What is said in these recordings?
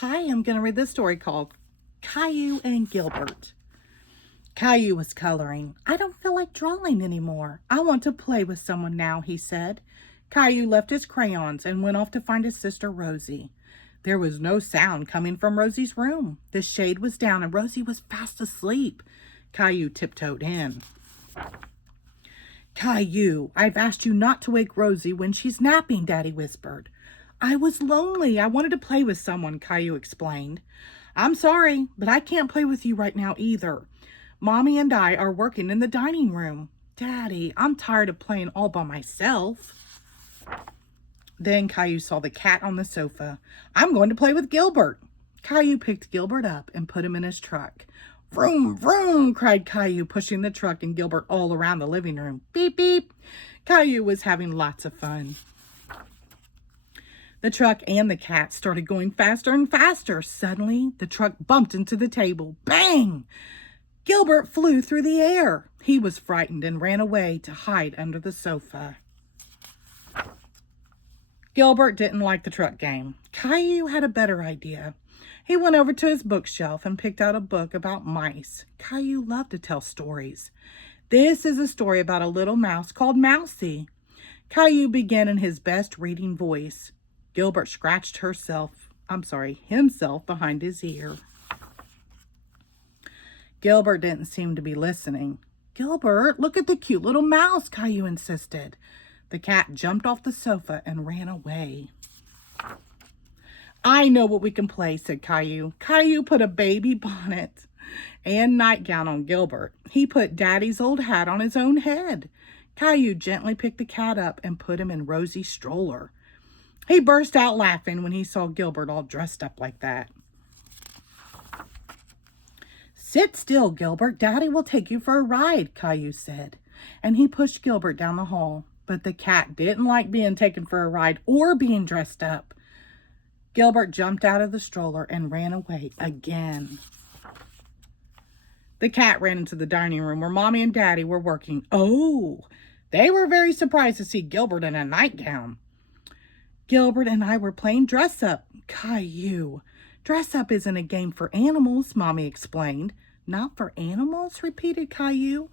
Hi, I'm going to read this story called Caillou and Gilbert. Caillou was coloring. I don't feel like drawing anymore. I want to play with someone now, he said. Caillou left his crayons and went off to find his sister Rosie. There was no sound coming from Rosie's room. The shade was down and Rosie was fast asleep. Caillou tiptoed in. Caillou, I've asked you not to wake Rosie when she's napping, Daddy whispered. I was lonely. I wanted to play with someone, Caillou explained. I'm sorry, but I can't play with you right now either. Mommy and I are working in the dining room. Daddy, I'm tired of playing all by myself. Then Caillou saw the cat on the sofa. I'm going to play with Gilbert. Caillou picked Gilbert up and put him in his truck. Vroom, vroom, cried Caillou, pushing the truck and Gilbert all around the living room. Beep, beep. Caillou was having lots of fun. The truck and the cat started going faster and faster. Suddenly, the truck bumped into the table. Bang! Gilbert flew through the air. He was frightened and ran away to hide under the sofa. Gilbert didn't like the truck game. Caillou had a better idea. He went over to his bookshelf and picked out a book about mice. Caillou loved to tell stories. This is a story about a little mouse called Mousie. Caillou began in his best reading voice. Gilbert scratched himself behind his ear. Gilbert didn't seem to be listening. Gilbert, look at the cute little mouse, Caillou insisted. The cat jumped off the sofa and ran away. I know what we can play, said Caillou. Caillou put a baby bonnet and nightgown on Gilbert. He put Daddy's old hat on his own head. Caillou gently picked the cat up and put him in Rosie's stroller. He burst out laughing when he saw Gilbert all dressed up like that. Sit still, Gilbert. Daddy will take you for a ride, Caillou said. And he pushed Gilbert down the hall. But the cat didn't like being taken for a ride or being dressed up. Gilbert jumped out of the stroller and ran away again. The cat ran into the dining room where Mommy and Daddy were working. Oh, they were very surprised to see Gilbert in a nightgown. Gilbert and I were playing dress-up. Caillou, dress-up isn't a game for animals, Mommy explained. Not for animals, repeated Caillou.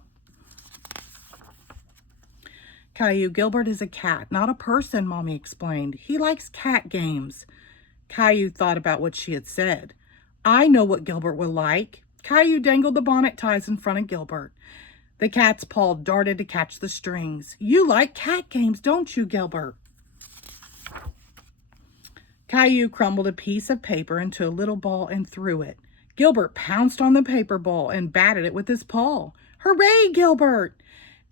Caillou, Gilbert is a cat, not a person, Mommy explained. He likes cat games. Caillou thought about what she had said. I know what Gilbert would like. Caillou dangled the bonnet ties in front of Gilbert. The cat's paw darted to catch the strings. You like cat games, don't you, Gilbert? Caillou crumbled a piece of paper into a little ball and threw it. Gilbert pounced on the paper ball and batted it with his paw. Hooray, Gilbert!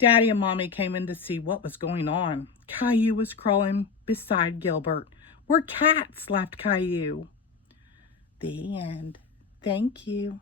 Daddy and Mommy came in to see what was going on. Caillou was crawling beside Gilbert. We're cats, laughed Caillou. The end. Thank you.